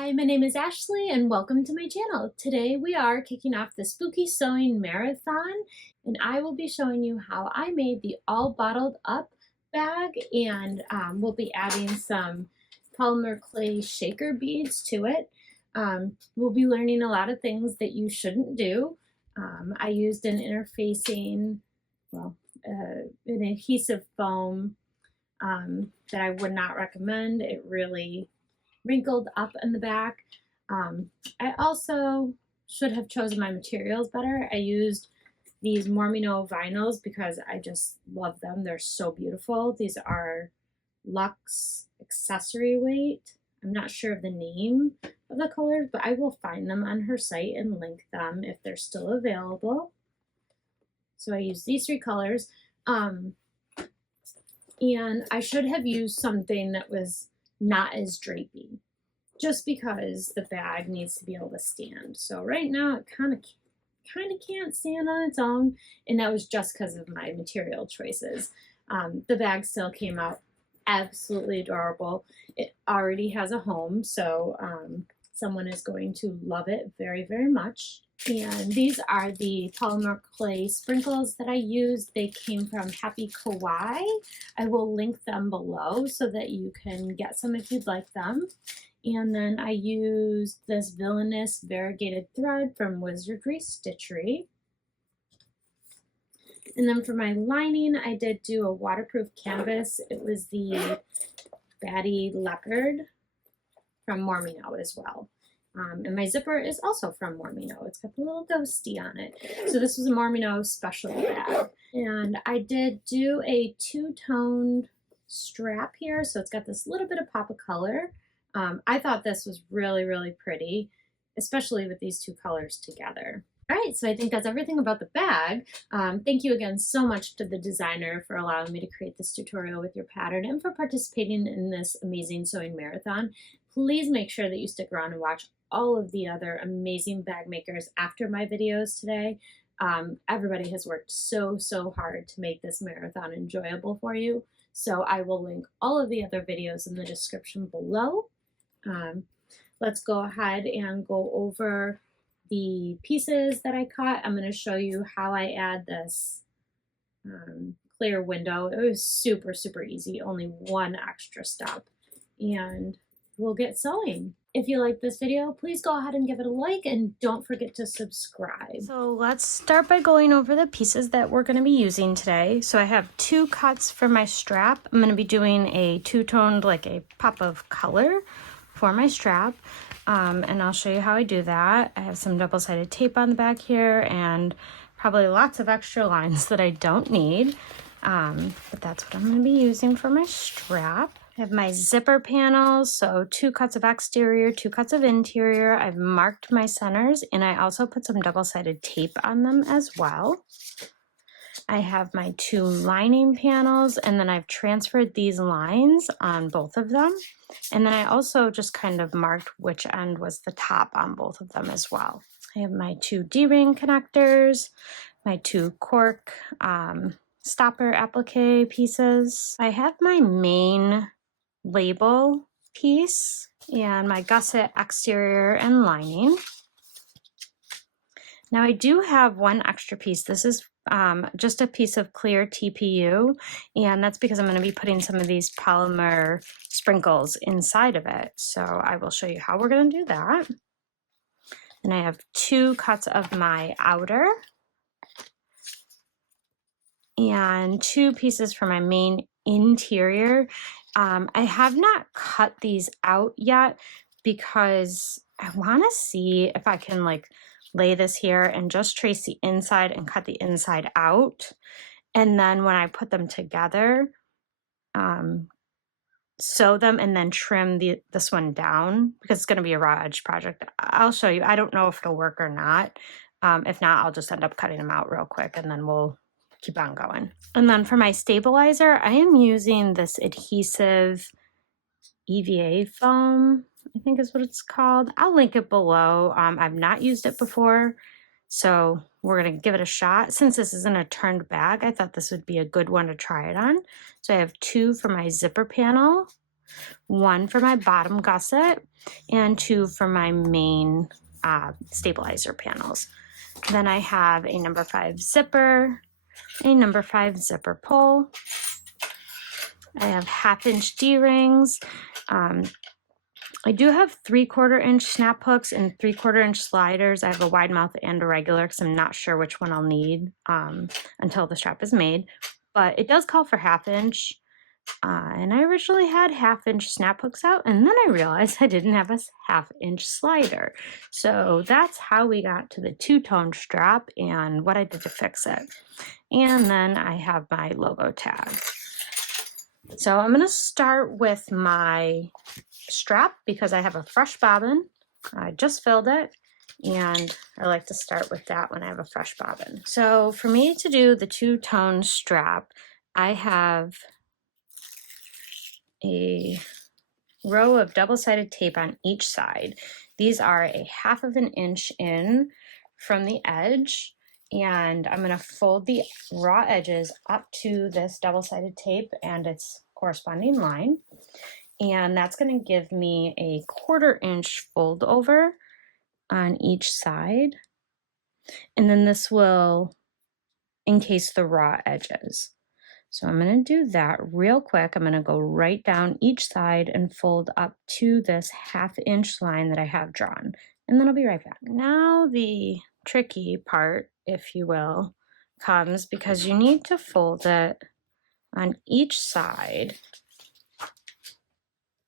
Hi, my name is Ashley and welcome to my channel. Today we are kicking off the Spooky Sewing Marathon and I will be showing you how I made the all bottled up bag and we'll be adding some polymer clay shaker beads to it. We'll be learning a lot of things that you shouldn't do. I used an interfacing, an adhesive foam that I would not recommend. It really wrinkled up in the back. I also should have chosen my materials better. I used these Mormino vinyls because I just love them. They're so beautiful. These are Luxe accessory weight. I'm not sure of the name of the colors, but I will find them on her site and link them if they're still available. So I used these three colors. And I should have used something that was not as drapey, just because the bag needs to be able to stand. So right now it kind of can't stand on its own, and that was just because of my material choices. The bag still came out absolutely adorable. It already has a home, so someone is going to love it very, very much. And these are the polymer clay sprinkles that I used. They came from Happy Kawaii. I will link them below so that you can get some if you'd like them. And then I used this villainous variegated thread from Wizardry Stitchery. And then for my lining, I did do a waterproof canvas. It was the Batty Leopard from Mormino as well. And my zipper is also from Mormino. It's got the little ghosty on it. So this was a Mormino special bag. And I did do a two-toned strap here. So it's got this little bit of pop of color. I thought this was really, really pretty, especially with these two colors together. All right, so I think that's everything about the bag. Thank you again so much to the designer for allowing me to create this tutorial with your pattern and for participating in this amazing sewing marathon. Please make sure that you stick around and watch all of the other amazing bag makers after my videos today. Everybody has worked so hard to make this marathon enjoyable for you. So I will link all of the other videos in the description below. Let's go ahead and go over the pieces that I cut. I'm going to show you how I add this clear window. It was super easy, only one extra step, and we'll get sewing. If you like this video, please go ahead and give it a like and don't forget to subscribe. So let's start by going over the pieces that we're going to be using today. So I have two cuts for my strap. I'm going to be doing a two-toned, like a pop of color for my strap. And I'll show you how I do that. I have some double-sided tape on the back here and probably lots of extra lines that I don't need. But that's what I'm going to be using for my strap. I have my zipper panels, so 2 cuts of exterior, 2 cuts of interior. I've marked my centers and I also put some double-sided tape on them as well. I have my 2 lining panels and then I've transferred these lines on both of them. And then I also just kind of marked which end was the top on both of them as well. I have my 2 D-ring connectors, my 2 cork stopper applique pieces. I have my main label piece and my gusset exterior and lining. Now I do have one extra piece. This is just a piece of clear TPU, and that's because I'm going to be putting some of these polymer sprinkles inside of it. So I will show you how we're going to do that. And I have 2 cuts of my outer and 2 pieces for my main interior. I have not cut these out yet because I want to see if I can like lay this here and just trace the inside and cut the inside out. And then when I put them together, sew them and then trim this one down because it's going to be a raw edge project. I'll show you. I don't know if it'll work or not. If not, I'll just end up cutting them out real quick and then we'll keep on going. And then for my stabilizer, I am using this adhesive EVA foam, I think is what it's called. I'll link it below. I've not used it before, so we're going to give it a shot. Since this isn't a turned bag, I thought this would be a good one to try it on. So I have 2 for my zipper panel one for my bottom gusset, and 2 for my main stabilizer panels. Then I have a number 5 zipper, a number 5 zipper pull. I have 1/2 inch D-rings. I do have 3/4 inch snap hooks and 3/4 inch sliders. I have a wide mouth and a regular because I'm not sure which one I'll need until the strap is made. But it does call for 1/2 inch. And I originally had 1/2 inch snap hooks out, and then I realized I didn't have a 1/2 inch slider. So that's how we got to the 2-tone strap and what I did to fix it. And then I have my logo tag. So I'm going to start with my strap because I have a fresh bobbin. I just filled it, and I like to start with that when I have a fresh bobbin. So for me to do the 2-tone strap, I have a row of double-sided tape on each side. These are a 1/2 inch in from the edge, and I'm going to fold the raw edges up to this double-sided tape and its corresponding line, and that's going to give me a 1/4 inch fold over on each side, and then this will encase the raw edges. So I'm going to do that real quick. I'm going to go right down each side and fold up to this 1/2 inch line that I have drawn. And then I'll be right back. Now the tricky part, if you will, comes because you need to fold it on each side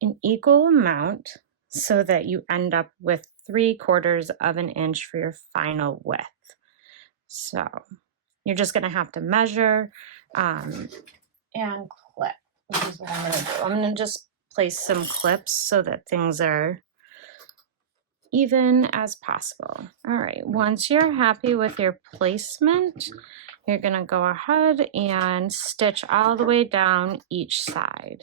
an equal amount so that you end up with 3/4 of an inch for your final width. So you're just going to have to measure and clip. This is what I'm going to do. I'm going to just place some clips so that things are even as possible. All right, once you're happy with your placement, you're going to go ahead and stitch all the way down each side.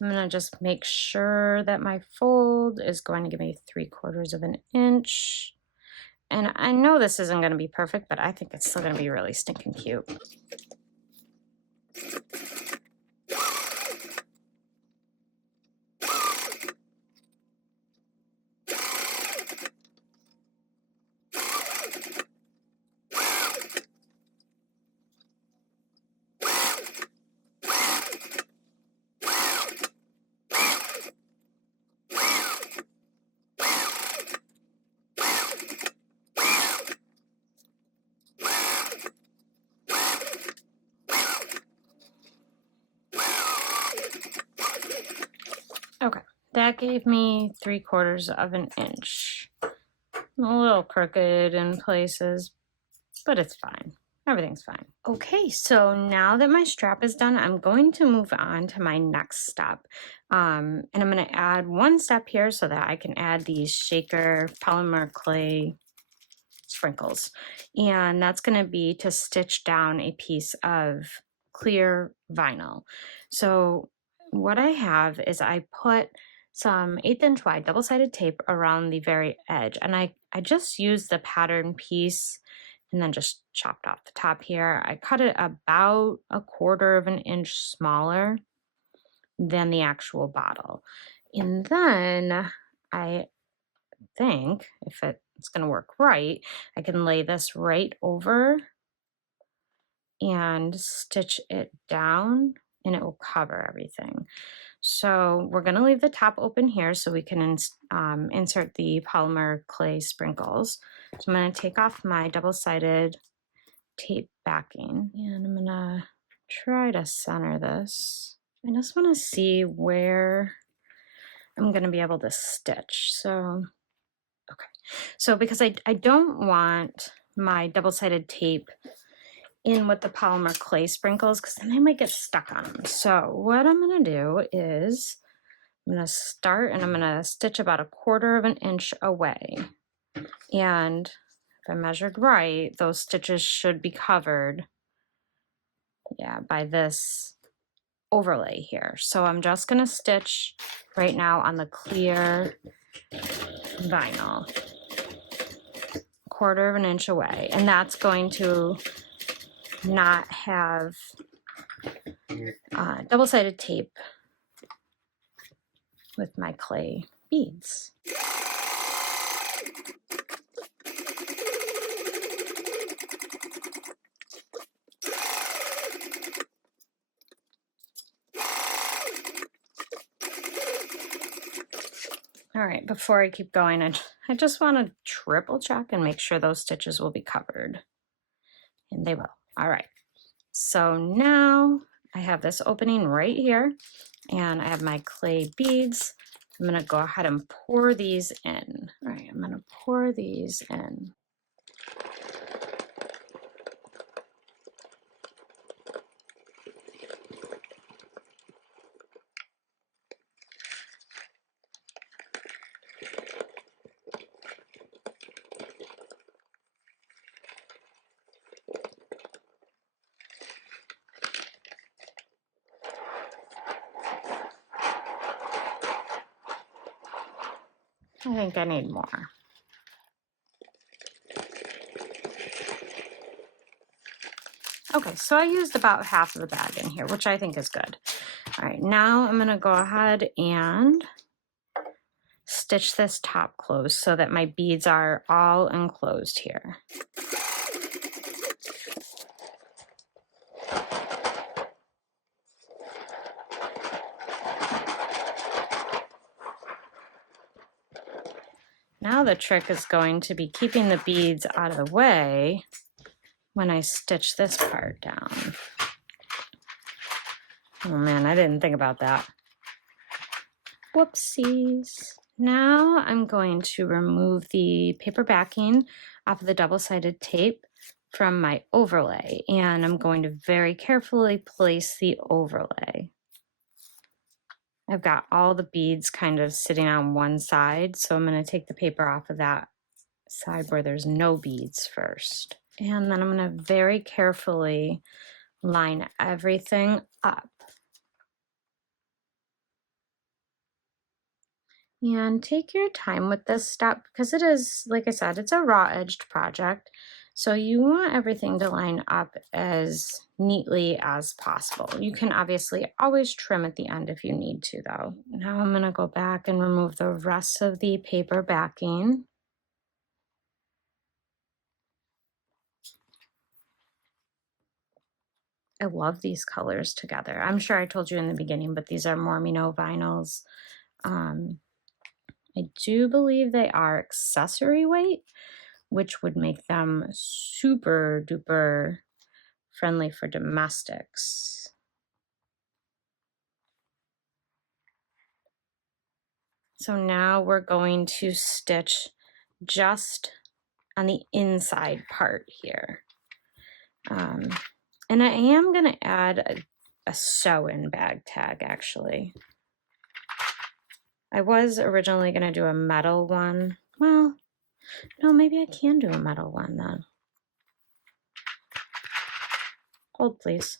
I'm going to just make sure that my fold is going to give me 3/4 of an inch. And I know this isn't going to be perfect, but I think it's still going to be really stinking cute. Okay, that gave me 3/4 of an inch. A little crooked in places, but it's fine. Everything's fine. Okay, so now that my strap is done, I'm going to move on to my next step. And I'm going to add one step here so that I can add these shaker polymer clay sprinkles. And that's going to be to stitch down a piece of clear vinyl. So what I have is I put some 1/8 inch wide double-sided tape around the very edge, and I just used the pattern piece and then just chopped off the top here. I cut it about 1/4 of an inch smaller than the actual bottle. And then I think if it's going to work right, I can lay this right over and stitch it down, and it will cover everything. So we're going to leave the top open here so we can insert the polymer clay sprinkles. So I'm going to take off my double-sided tape backing, and I'm going to try to center this. I just want to see where I'm going to be able to stitch. So, okay. So because I don't want my double-sided tape in with the polymer clay sprinkles because then they might get stuck on them. So what I'm going to do is I'm going to start and I'm going to stitch about 1/4 of an inch away. And if I measured right, those stitches should be covered, yeah, by this overlay here. So I'm just going to stitch right now on the clear vinyl, 1/4 of an inch away, and that's going to not have double-sided tape with my clay beads. All right, before I keep going, I just want to triple check and make sure those stitches will be covered. And they will. All right. So now I have this opening right here and I have my clay beads. I'm going to go ahead and pour these in. All right, I'm going to pour these in. I think I need more. Okay, so I used about half of the bag in here, which I think is good. All right, now I'm gonna go ahead and stitch this top closed so that my beads are all enclosed here. Now the trick is going to be keeping the beads out of the way when I stitch this part down. Oh man, I didn't think about that. Whoopsies. Now I'm going to remove the paper backing off of the double-sided tape from my overlay, and I'm going to very carefully place the overlay. I've got all the beads kind of sitting on one side, so I'm going to take the paper off of that side where there's no beads first. And then I'm going to very carefully line everything up. And take your time with this step because it is, like I said, it's a raw edged project. So you want everything to line up as neatly as possible. You can obviously always trim at the end if you need to though. Now I'm going to go back and remove the rest of the paper backing. I love these colors together. I'm sure I told you in the beginning, but these are Mormino vinyls. I do believe they are accessory weight, which would make them super duper friendly for domestics. So now we're going to stitch just on the inside part here. And I am going to add a sew-in bag tag actually. I was originally going to do a metal one. Well, no, maybe I can do a metal one then. Hold please.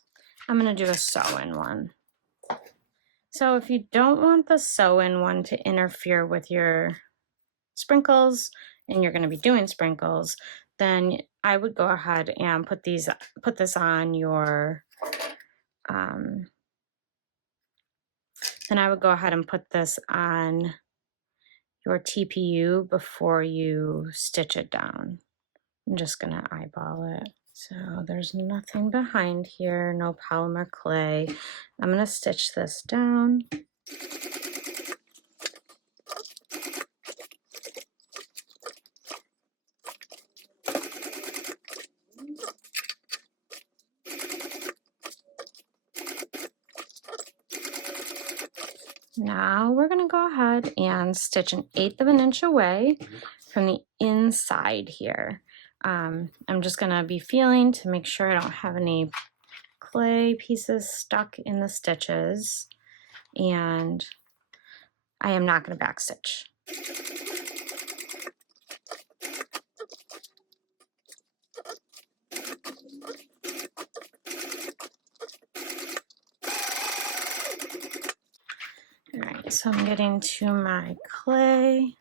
I'm going to do a sew-in one. So if you don't want the sew-in one to interfere with your sprinkles and you're going to be doing sprinkles, then I would go ahead and put this on your then I would go ahead and put this on your TPU before you stitch it down. I'm just going to eyeball it. So there's nothing behind here, no polymer clay. I'm going to stitch this down. Now we're going to go ahead and stitch 1/8 of an inch away from the inside here. I'm just going to be feeling to make sure I don't have any clay pieces stuck in the stitches, and I am not going to backstitch. All right, so I'm getting to my clay.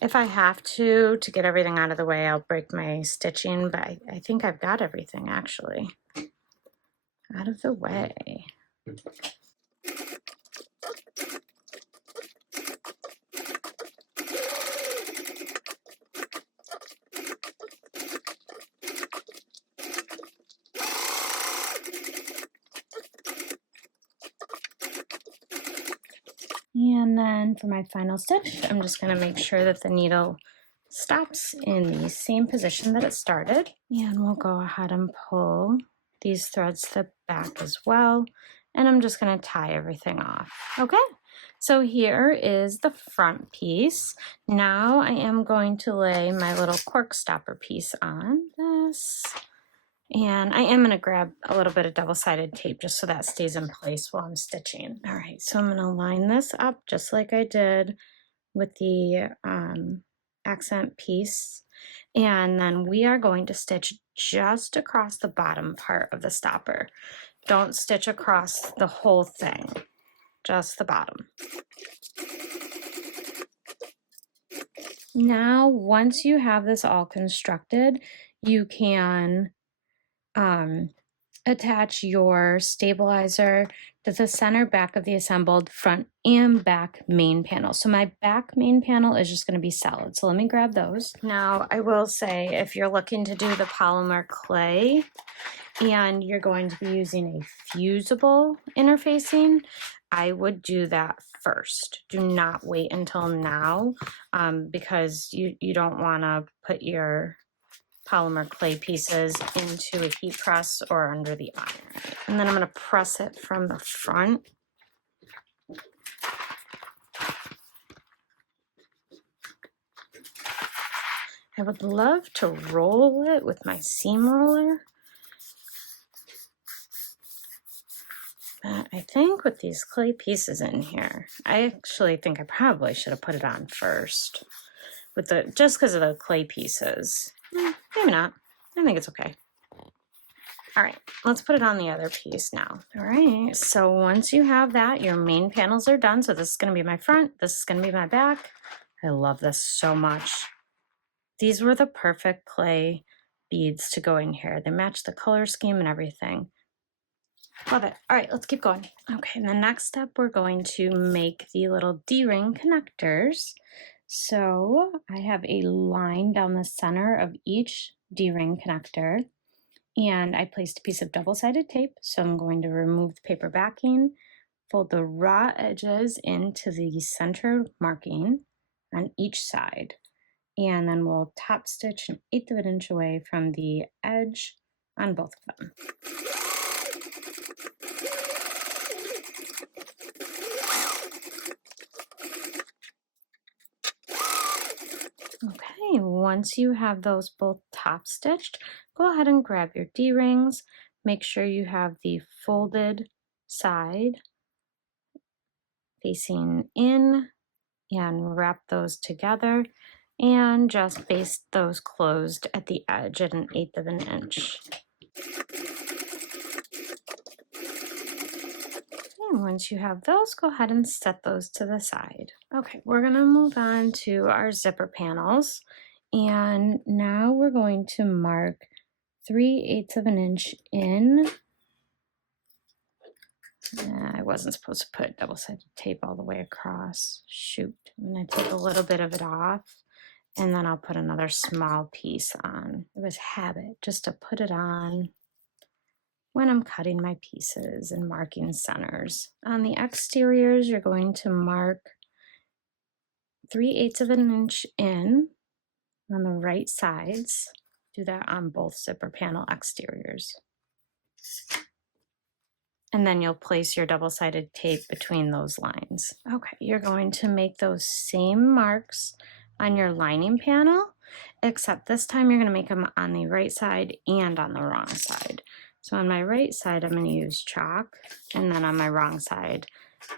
If I have to get everything out of the way, I'll break my stitching, but I think I've got everything actually out of the way. And then for my final stitch, I'm just going to make sure that the needle stops in the same position that it started. And we'll go ahead and pull these threads to the back as well. And I'm just going to tie everything off. Okay, so here is the front piece. Now I am going to lay my little cork stopper piece on this. And I am going to grab a little bit of double-sided tape just so that stays in place while I'm stitching. All right, so I'm going to line this up just like I did with the accent piece. And then we are going to stitch just across the bottom part of the stopper. Don't stitch across the whole thing, just the bottom. Now, once you have this all constructed, you can attach your stabilizer to the center back of the assembled front and back main panel. So my back main panel is just going to be solid. So let me grab those. Now I will say, if you're looking to do the polymer clay and you're going to be using a fusible interfacing, I would do that first. Do not wait until now because you don't want to put your polymer clay pieces into a heat press or under the iron. And then I'm going to press it from the front. I would love to roll it with my seam roller, but I think with these clay pieces in here, I actually think I probably should have put it on first with the just because of the clay pieces. Maybe not. I think it's okay. All right, let's put it on the other piece now. All right, so once you have that, your main panels are done. So this is going to be my front, this is going to be my back. I love this so much. These were the perfect clay beads to go in here. They match the color scheme and everything. Love it. All right, let's keep going. Okay, the next step, we're going to make the little D-ring connectors. So I have a line down the center of each D-ring connector, and I placed a piece of double-sided tape. So I'm going to remove the paper backing, fold the raw edges into the center marking on each side, and then we'll top stitch 1/8 of an inch away from the edge on both of them. Okay, once you have those both top stitched, go ahead and grab your D-rings. Make sure you have the folded side facing in and wrap those together and just baste those closed at the edge at 1/8 of an inch. And once you have those, go ahead and set those to the side. Okay, we're gonna move on to our zipper panels. And now we're going to mark 3/8 of an inch in. I wasn't supposed to put double-sided tape all the way across. Shoot, I'm gonna take a little bit of it off and then I'll put another small piece on. It was habit just to put it on when I'm cutting my pieces and marking centers. On the exteriors, you're going to mark 3/8 of an inch in on the right sides. Do that on both zipper panel exteriors. And then you'll place your double-sided tape between those lines. Okay, you're going to make those same marks on your lining panel, except this time you're going to make them on the right side and on the wrong side. So on my right side, I'm going to use chalk, and then on my wrong side,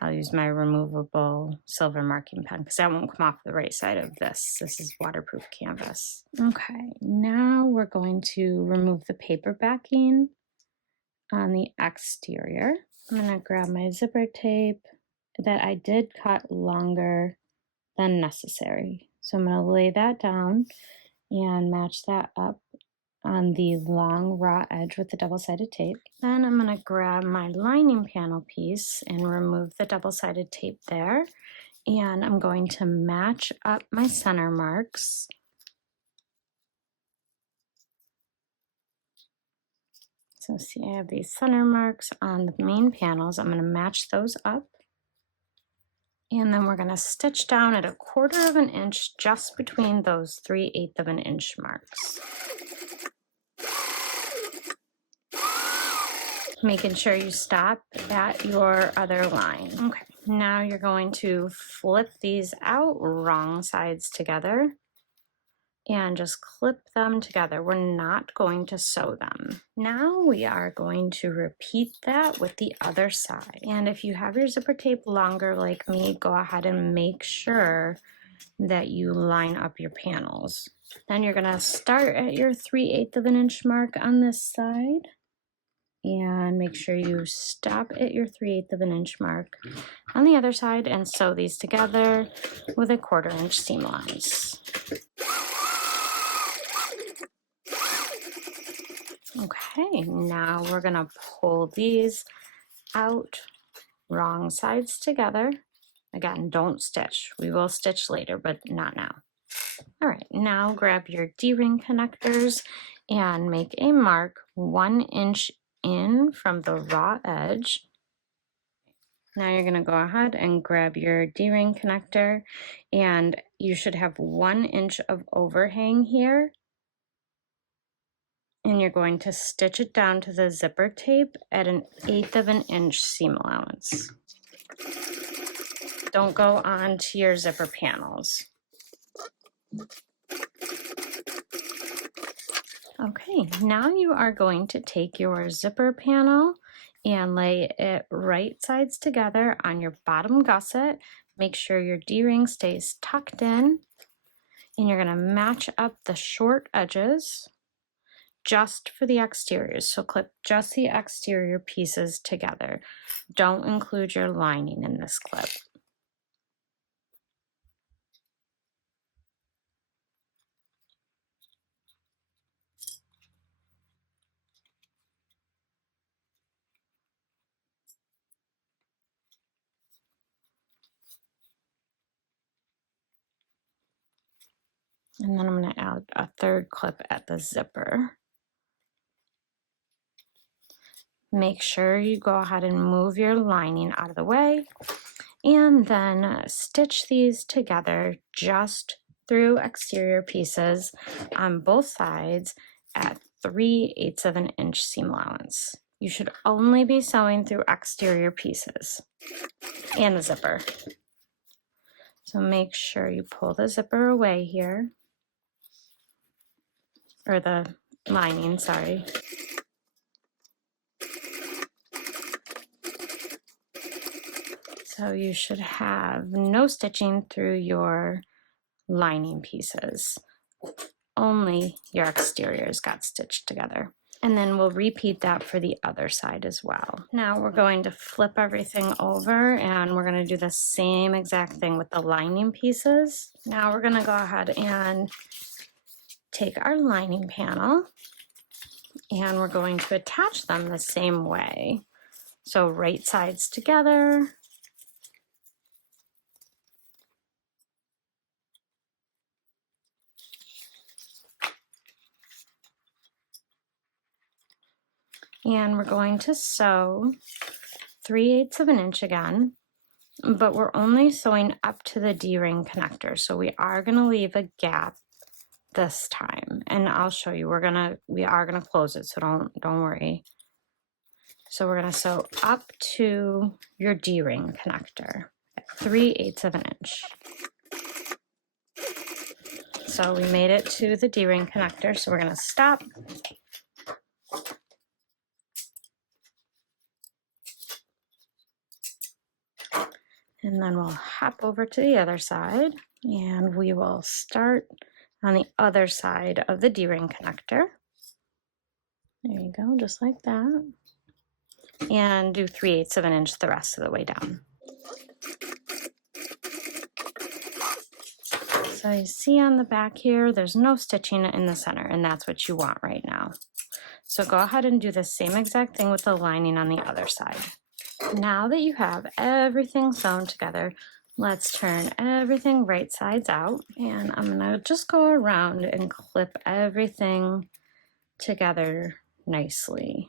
I'll use my removable silver marking pen because that won't come off the right side of this. This is waterproof canvas. Okay, now we're going to remove the paper backing on the exterior. I'm going to grab my zipper tape that I did cut longer than necessary. So I'm going to lay that down and match that up on the long raw edge with the double-sided tape. Then I'm going to grab my lining panel piece and remove the double-sided tape there. And I'm going to match up my center marks. So see, I have these center marks on the main panels. I'm going to match those up. And then we're going to stitch down at 1/4 of an inch just between those 3/8 of an inch marks. Making sure you stop at your other line. Okay, now you're going to flip these out wrong sides together and just clip them together. We're not going to sew them. Now we are going to repeat that with the other side. And if you have your zipper tape longer like me, go ahead and make sure that you line up your panels. Then you're gonna start at your 3/8 of an inch mark on this side and make sure you stop at your 3/8 of an inch mark on the other side and sew these together with a 1/4 inch seam allowance. Okay, now we're gonna pull these out wrong sides together. Again, don't stitch. We will stitch later, but not now. All right, now grab your D-ring connectors and make a mark 1 inch in from the raw edge. Now you're gonna go ahead and grab your D-ring connector, and you should have 1 inch of overhang here. And you're going to stitch it down to the zipper tape at 1/8 of an inch seam allowance. Don't go on to your zipper panels. Okay, now you are going to take your zipper panel and lay it right sides together on your bottom gusset. Make sure your D-ring stays tucked in, and you're going to match up the short edges just for the exteriors. So clip just the exterior pieces together. Don't include your lining in this clip. And then I'm going to add a 3rd clip at the zipper. Make sure you go ahead and move your lining out of the way, and then stitch these together just through exterior pieces on both sides at 3/8 of an inch seam allowance. You should only be sewing through exterior pieces and the zipper. So make sure you pull the zipper away here, or the lining, sorry. So you should have no stitching through your lining pieces. Only your exteriors got stitched together. And then we'll repeat that for the other side as well. Now we're going to flip everything over, and we're going to do the same exact thing with the lining pieces. Now we're going to go ahead and take our lining panel, and we're going to attach them the same way. So right sides together. And we're going to sew 3/8 of an inch again, but we're only sewing up to the D-ring connector. So we are going to leave a gap this time, and I'll show you. We are gonna close it, so don't worry. So we're going to sew up to your D-ring connector at 3/8 of an inch. So we made it to the D-ring connector, so we're going to stop. And then we'll hop over to the other side, and we will start on the other side of the D-ring connector. There you go, just like that. And do 3/8 of an inch the rest of the way down. So you see on the back here, there's no stitching in the center, and that's what you want right now. So go ahead and do the same exact thing with the lining on the other side. Now that you have everything sewn together, let's turn everything right sides out, and I'm gonna just go around and clip everything together nicely.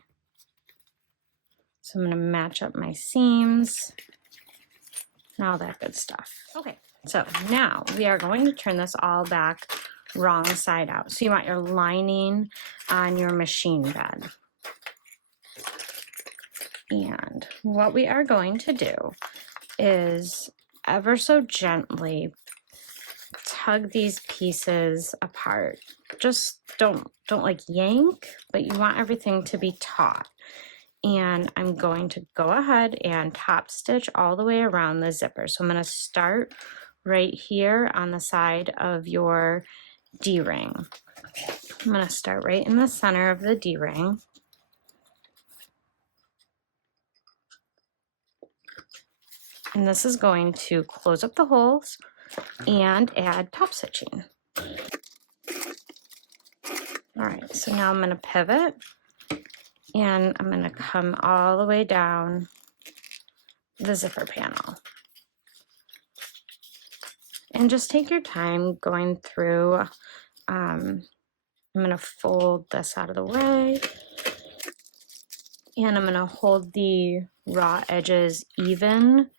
So I'm gonna match up my seams and all that good stuff. Okay, so now we are going to turn this all back wrong side out. So you want your lining on your machine bed. And what we are going to do is ever so gently tug these pieces apart. Just don't like yank, but you want everything to be taut. And I'm going to go ahead and top stitch all the way around the zipper. So I'm going to start right here on the side of your D-ring. I'm going to start right in the center of the D-ring. And this is going to close up the holes and add top stitching. All right, so now I'm going to pivot, and I'm going to come all the way down the zipper panel. And just take your time going through. I'm going to fold this out of the way, and I'm going to hold the raw edges even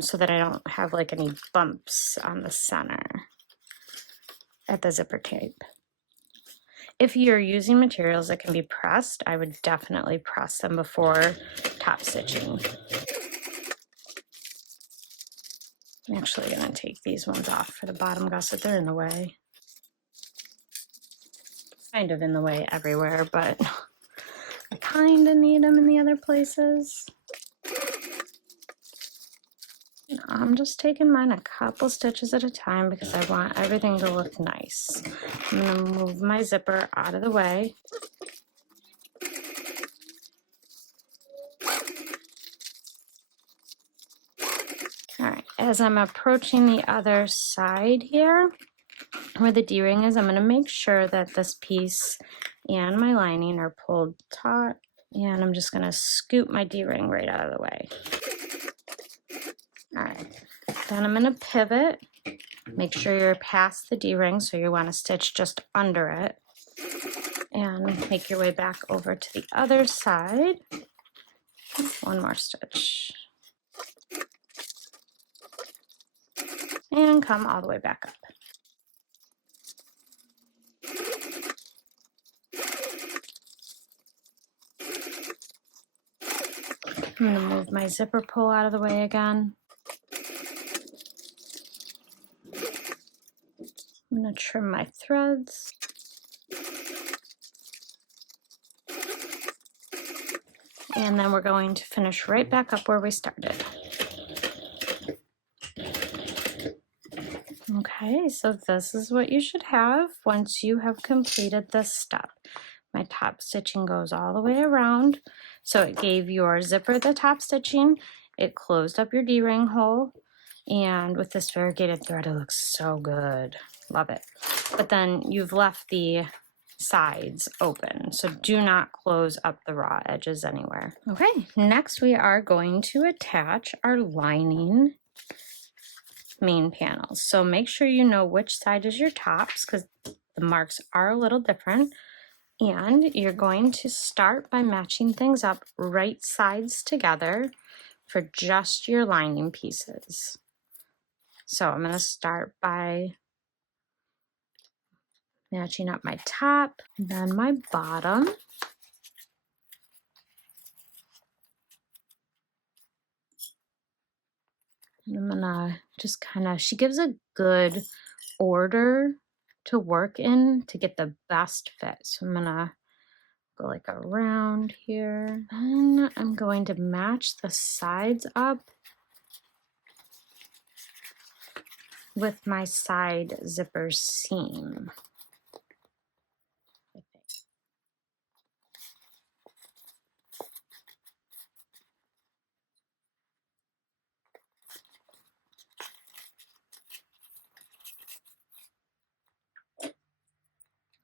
so that I don't have like any bumps on the center at the zipper tape. If you're using materials that can be pressed, I would definitely press them before top stitching. I'm actually going to take these ones off for the bottom gusset. They're in the way. Kind of in the way everywhere, but I kind of need them in the other places. I'm just taking mine a couple stitches at a time because I want everything to look nice. I'm going to move my zipper out of the way. All right, as I'm approaching the other side here, where the D-ring is, I'm going to make sure that this piece and my lining are pulled taut, and I'm just going to scoop my D-ring right out of the way. All right, then I'm going to pivot. Make sure you're past the D-ring, so you want to stitch just under it, and make your way back over to the other side. One more stitch. And come all the way back up. I'm going to move my zipper pull out of the way again. I'm going to trim my threads. And then we're going to finish right back up where we started. Okay, so this is what you should have once you have completed this step. My top stitching goes all the way around. So it gave your zipper the top stitching, it closed up your D-ring hole, and with this variegated thread, it looks so good. Love it. But then you've left the sides open, so do not close up the raw edges anywhere. Okay, next we are going to attach our lining main panels. So make sure you know which side is your tops because the marks are a little different. And you're going to start by matching things up right sides together for just your lining pieces. So I'm going to start by matching up my top, then my bottom. I'm gonna just kind of, she gives a good order to work in to get the best fit. So I'm gonna go like around here, and I'm going to match the sides up with my side zipper seam.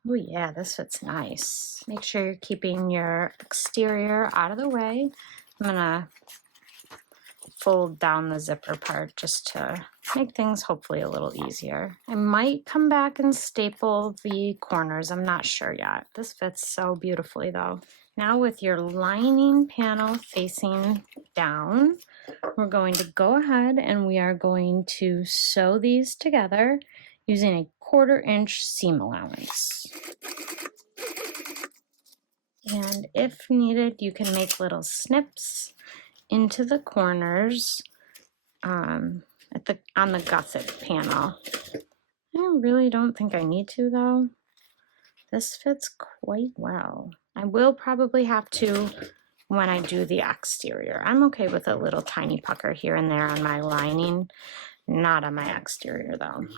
Oh yeah, this fits nice. Make sure you're keeping your exterior out of the way. I'm gonna fold down the zipper part just to make things hopefully a little easier. I might come back and staple the corners. I'm not sure yet. This fits so beautifully though. Now with your lining panel facing down, we're going to go ahead and we are going to sew these together using a 1/4 inch seam allowance. And if needed, you can make little snips into the corners on the gusset panel. I really don't think I need to though. This fits quite well. I will probably have to when I do the exterior. I'm okay with a little tiny pucker here and there on my lining, not on my exterior though.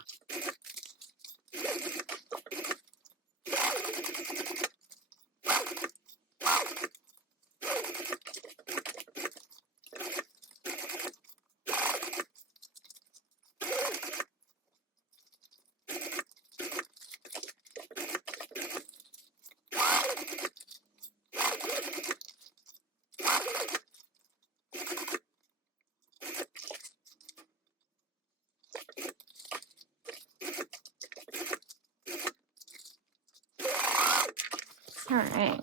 All right,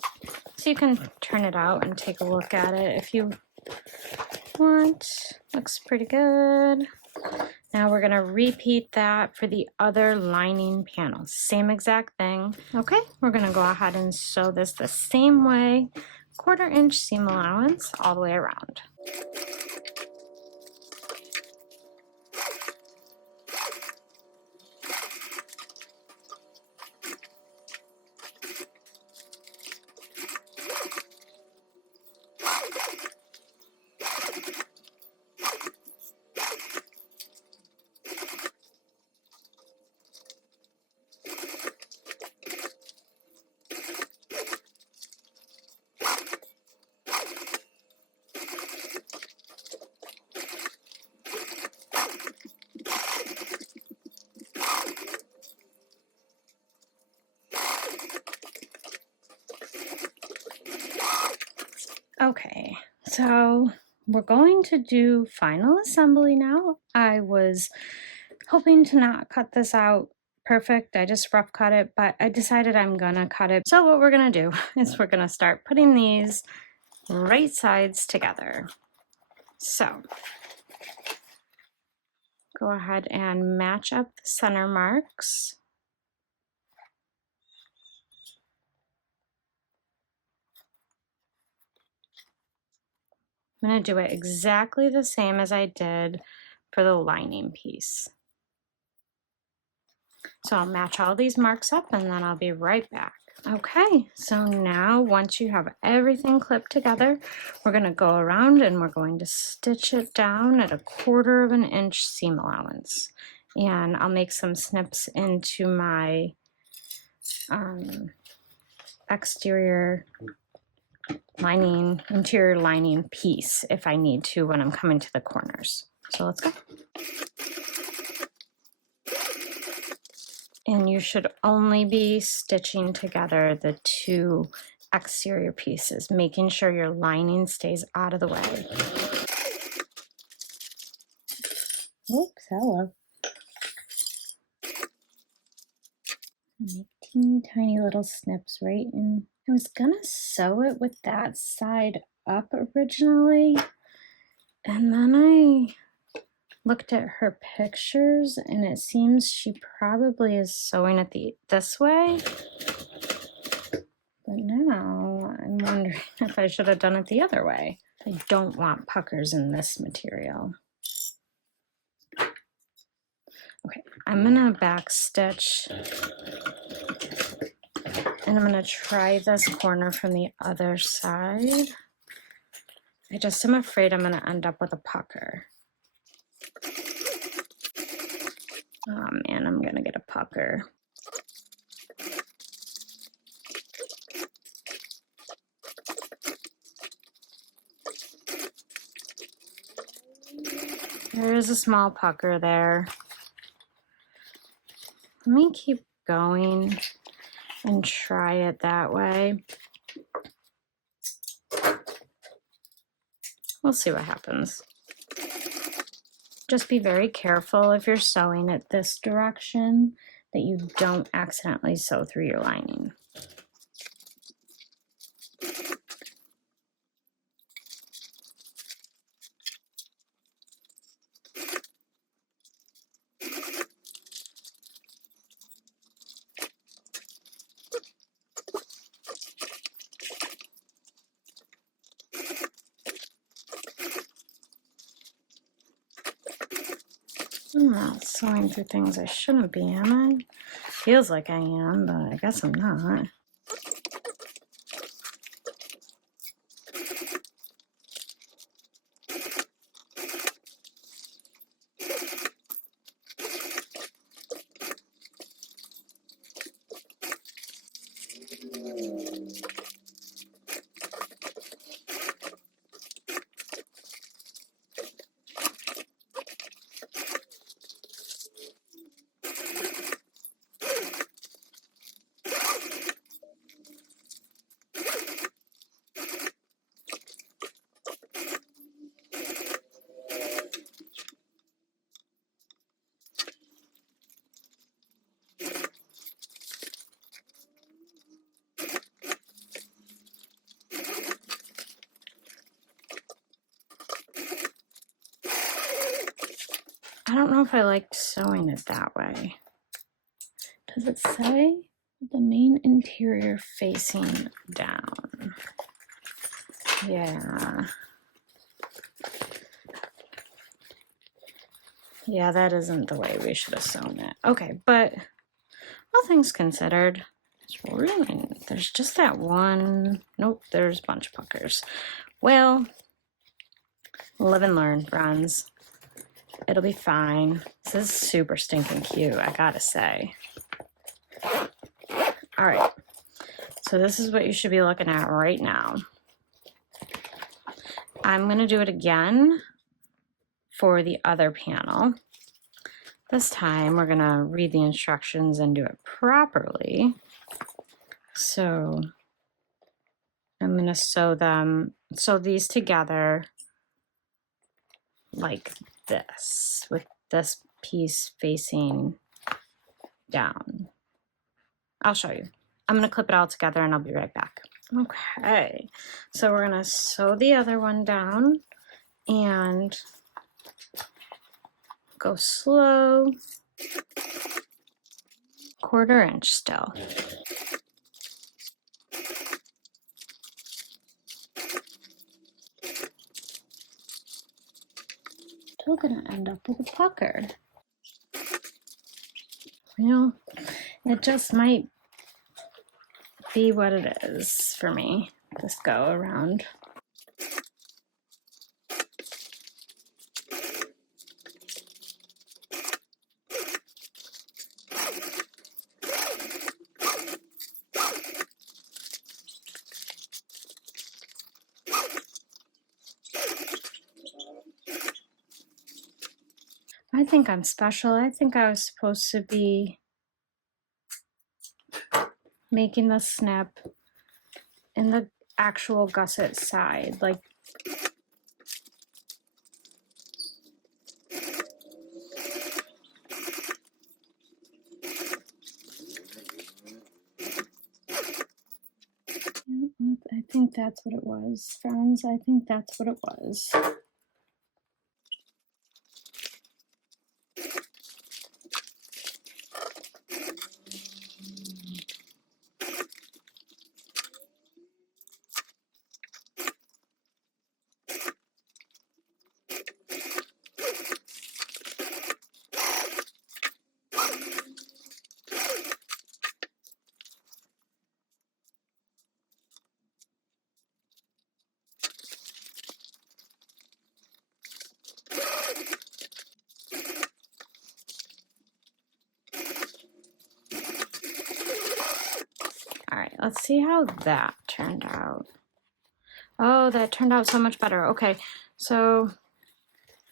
so you can turn it out and take a look at it if you want. Looks pretty good. Now we're gonna repeat that for the other lining panels. Same exact thing. Okay, we're gonna go ahead and sew this the same way, 1/4 inch seam allowance all the way around. Okay, so we're going to do final assembly now. I was hoping to not cut this out perfect. I just rough cut it, but I decided I'm gonna cut it. So what we're gonna do is we're gonna start putting these right sides together. So go ahead and match up the center marks. I'm going to do it exactly the same as I did for the lining piece. So I'll match all these marks up and then I'll be right back. Okay, so now once you have everything clipped together, we're going to go around and we're going to stitch it down at a 1/4 inch seam allowance. And I'll make some snips into my exterior lining, interior lining piece if I need to when I'm coming to the corners. So let's go. And you should only be stitching together the 2 exterior pieces, making sure your lining stays out of the way. Oops, hello. Make teeny tiny little snips right in. I was gonna sew it with that side up originally, and then I looked at her pictures and it seems she probably is sewing it this way. But now I'm wondering if I should have done it the other way. I don't want puckers in this material. I'm gonna back stitch, and I'm gonna try this corner from the other side. I just am afraid I'm gonna end up with a pucker. Oh man, I'm gonna get a pucker. There is a small pucker there. Let me keep going and try it that way. We'll see what happens. Just be very careful if you're sewing it this direction that you don't accidentally sew through your lining. I'm not sewing through things I shouldn't be, am I? Feels like I am, but I guess I'm not. I don't know if I like sewing it that way. Does it say the main interior facing down? Yeah. Yeah, that isn't the way we should have sewn it. Okay, but all things considered, it's really, there's just that one. Nope, there's a bunch of puckers. Well, live and learn, friends. It'll be fine. This is super stinking cute, I gotta say. All right, so this is what you should be looking at right now. I'm gonna do it again for the other panel. This time we're gonna read the instructions and do it properly. So I'm gonna sew these together like this, with this piece facing down. I'll show you. I'm gonna clip it all together and I'll be right back. Okay, so we're gonna sew the other one down and go slow, 1/4 inch still. Still gonna end up with a pucker. You know, it just might be what it is for me, this go around. I think I'm special. I think I was supposed to be making the snip in the actual gusset side, like I think that's what it was, friends. I think that's what it was. let's see how that turned out. Oh, that turned out so much better. Okay, so,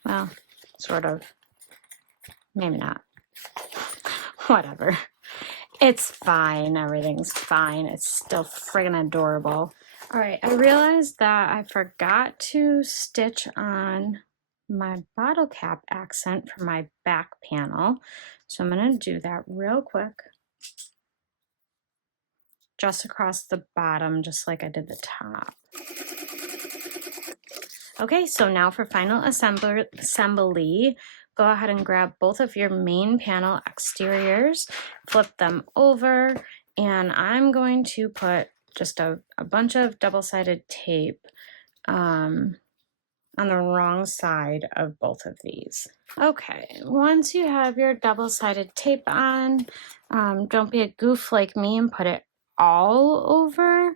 well, sort of. Maybe not. Whatever. It's fine. Everything's fine. It's still friggin' adorable. All right, I realized that I forgot to stitch on my bottle cap accent for my back panel. So I'm gonna do that real quick. Just across the bottom, just like I did the top. Okay, so now for final assembly, go ahead and grab both of your main panel exteriors, flip them over, and I'm going to put just a bunch of double-sided tape on the wrong side of both of these. Okay, once you have your double-sided tape on, don't be a goof like me and put it all over.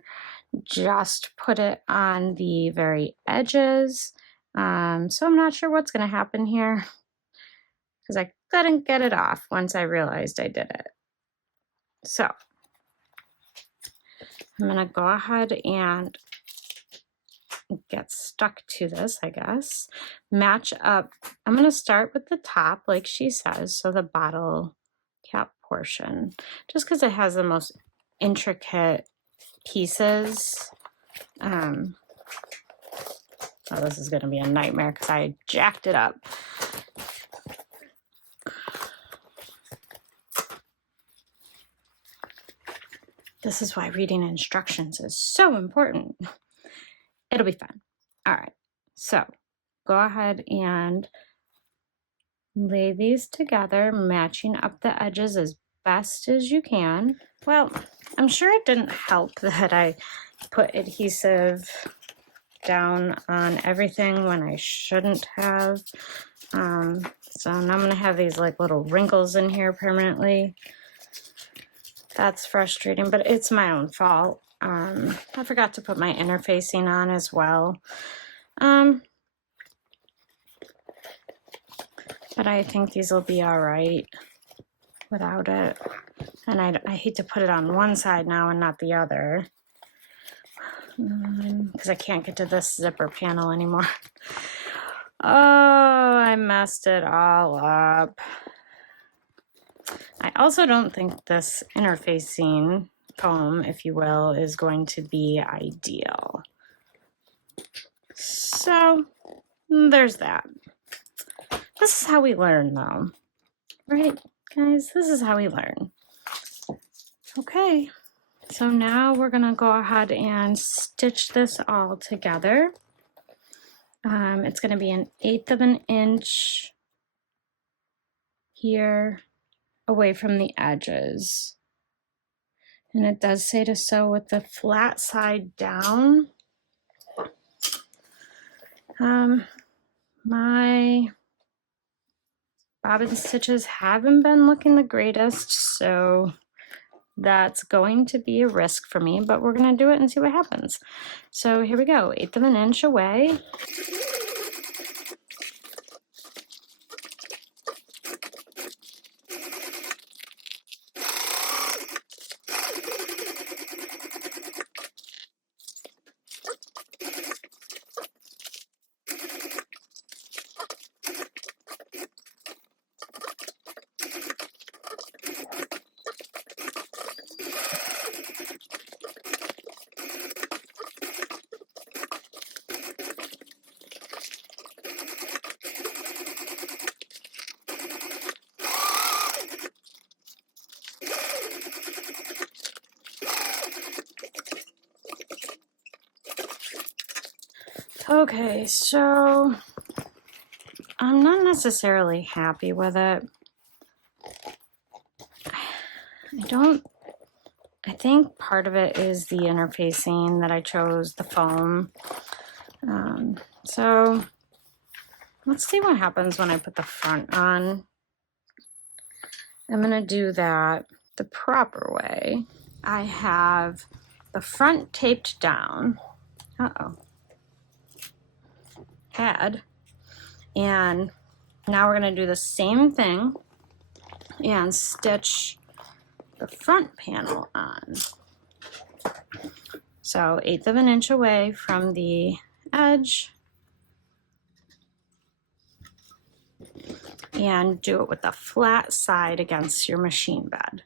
Just put it on the very edges. So I'm not sure what's going to happen here because I couldn't get it off once I realized I did it. So I'm going to go ahead and get stuck to this, I guess. Match up. I'm going to start with the top like she says, so the bottle cap portion, just because it has the most intricate pieces. Oh, this is going to be a nightmare because I jacked it up. This is why reading instructions is so important. It'll be fun. All right, so go ahead and lay these together, matching up the edges as best as you can. Well, I'm sure it didn't help that I put adhesive down on everything when I shouldn't have. So now I'm gonna have these like little wrinkles in here permanently. That's frustrating, but it's my own fault. I forgot to put my interfacing on as well. But I think these will be all right without it. And I hate to put it on one side now and not the other, because I can't get to this zipper panel anymore. Oh, I messed it all up. I also don't think this interfacing foam, if you will, is going to be ideal. So there's that. This is how we learn, though. Right, guys? This is how we learn. Okay, so now we're gonna go ahead and stitch this all together. It's gonna be 1/8 of an inch here away from the edges. And it does say to sew with the flat side down. My bobbin stitches haven't been looking the greatest, so that's going to be a risk for me, but we're gonna do it and see what happens. So here we go, 1/8 of an inch away. Okay, so I'm not necessarily happy with it. I think part of it is the interfacing that I chose, the foam. So let's see what happens when I put the front on. I'm gonna do that the proper way. I have the front taped down. And now we're going to do the same thing and stitch the front panel on. So 1/8 of an inch away from the edge. And do it with the flat side against your machine bed.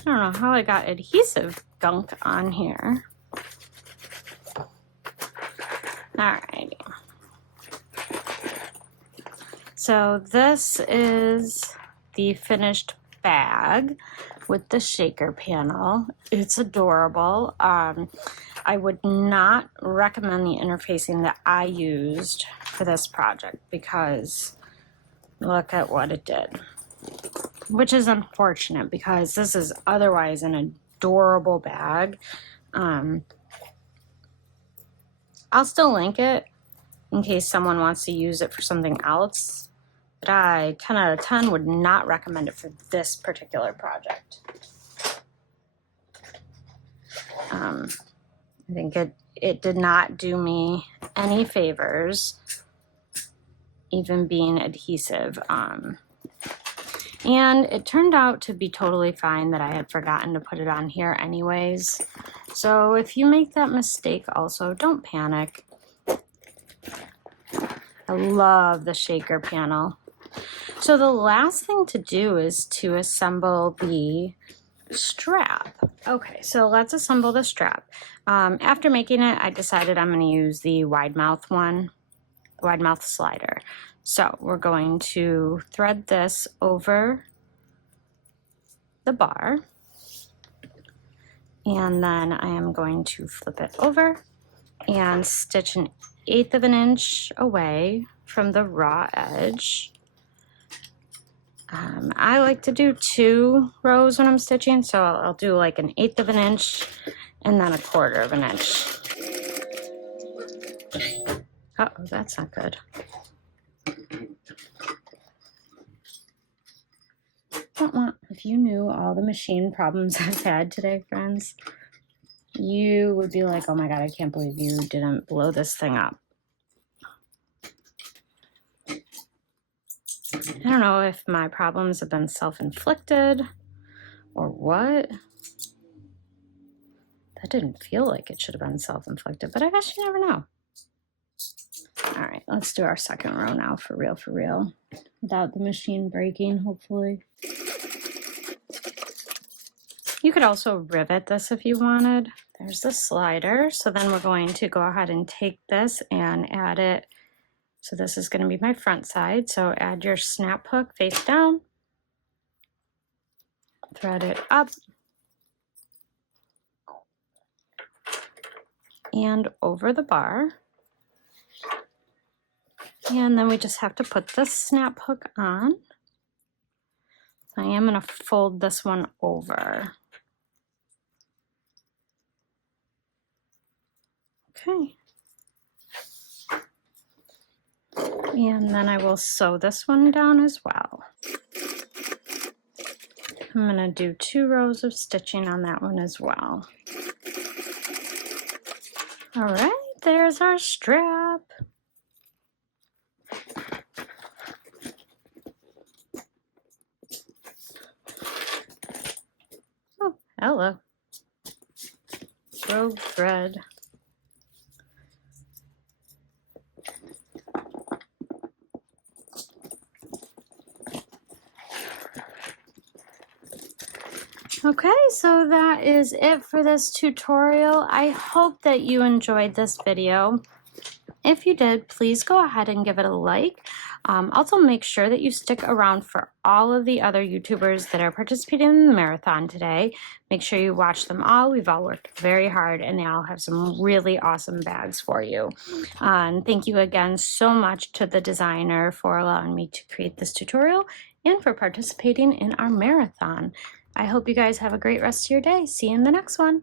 I don't know how I got adhesive gunk on here. Alrighty. So this is the finished bag with the shaker panel. It's adorable. I would not recommend the interfacing that I used for this project because look at what it did. Which is unfortunate because this is otherwise an adorable bag. I'll still link it in case someone wants to use it for something else, but I 10 out of 10 would not recommend it for this particular project. I think it did not do me any favors, even being adhesive. And it turned out to be totally fine that I had forgotten to put it on here anyways. So if you make that mistake also, don't panic. I love the shaker panel. So the last thing to do is to assemble the strap. Okay, so let's assemble the strap. After making it, I decided I'm going to use the wide mouth one, wide mouth slider. So we're going to thread this over the bar, and then I am going to flip it over and stitch 1/8 of an inch away from the raw edge. I like to do 2 rows when I'm stitching, so I'll do like 1/8 of an inch and then 1/4 of an inch. Uh-oh, that's not good. If you knew all the machine problems I've had today, friends, you would be like, oh my God, I can't believe you didn't blow this thing up. I don't know if my problems have been self-inflicted or what. That didn't feel like it should have been self-inflicted, but I guess you never know. All right, let's do our second row now for real, without the machine breaking, hopefully. You could also rivet this if you wanted. There's the slider. So then we're going to go ahead and take this and add it. So this is going to be my front side. So add your snap hook face down. Thread it up. And over the bar. And then we just have to put the snap hook on. So I am going to fold this one over. Okay. And then I will sew this one down as well. I'm going to do 2 rows of stitching on that one as well. All right, there's our strap. Oh, hello. Rogue thread. Okay, so that is it for this tutorial. I hope that you enjoyed this video. If you did, please go ahead and give it a like. Also, make sure that you stick around for all of the other YouTubers that are participating in the marathon today. Make sure you watch them all. We've all worked very hard, and they all have some really awesome bags for you. And thank you again so much to the designer for allowing me to create this tutorial and for participating in our marathon. I hope you guys have a great rest of your day. See you in the next one.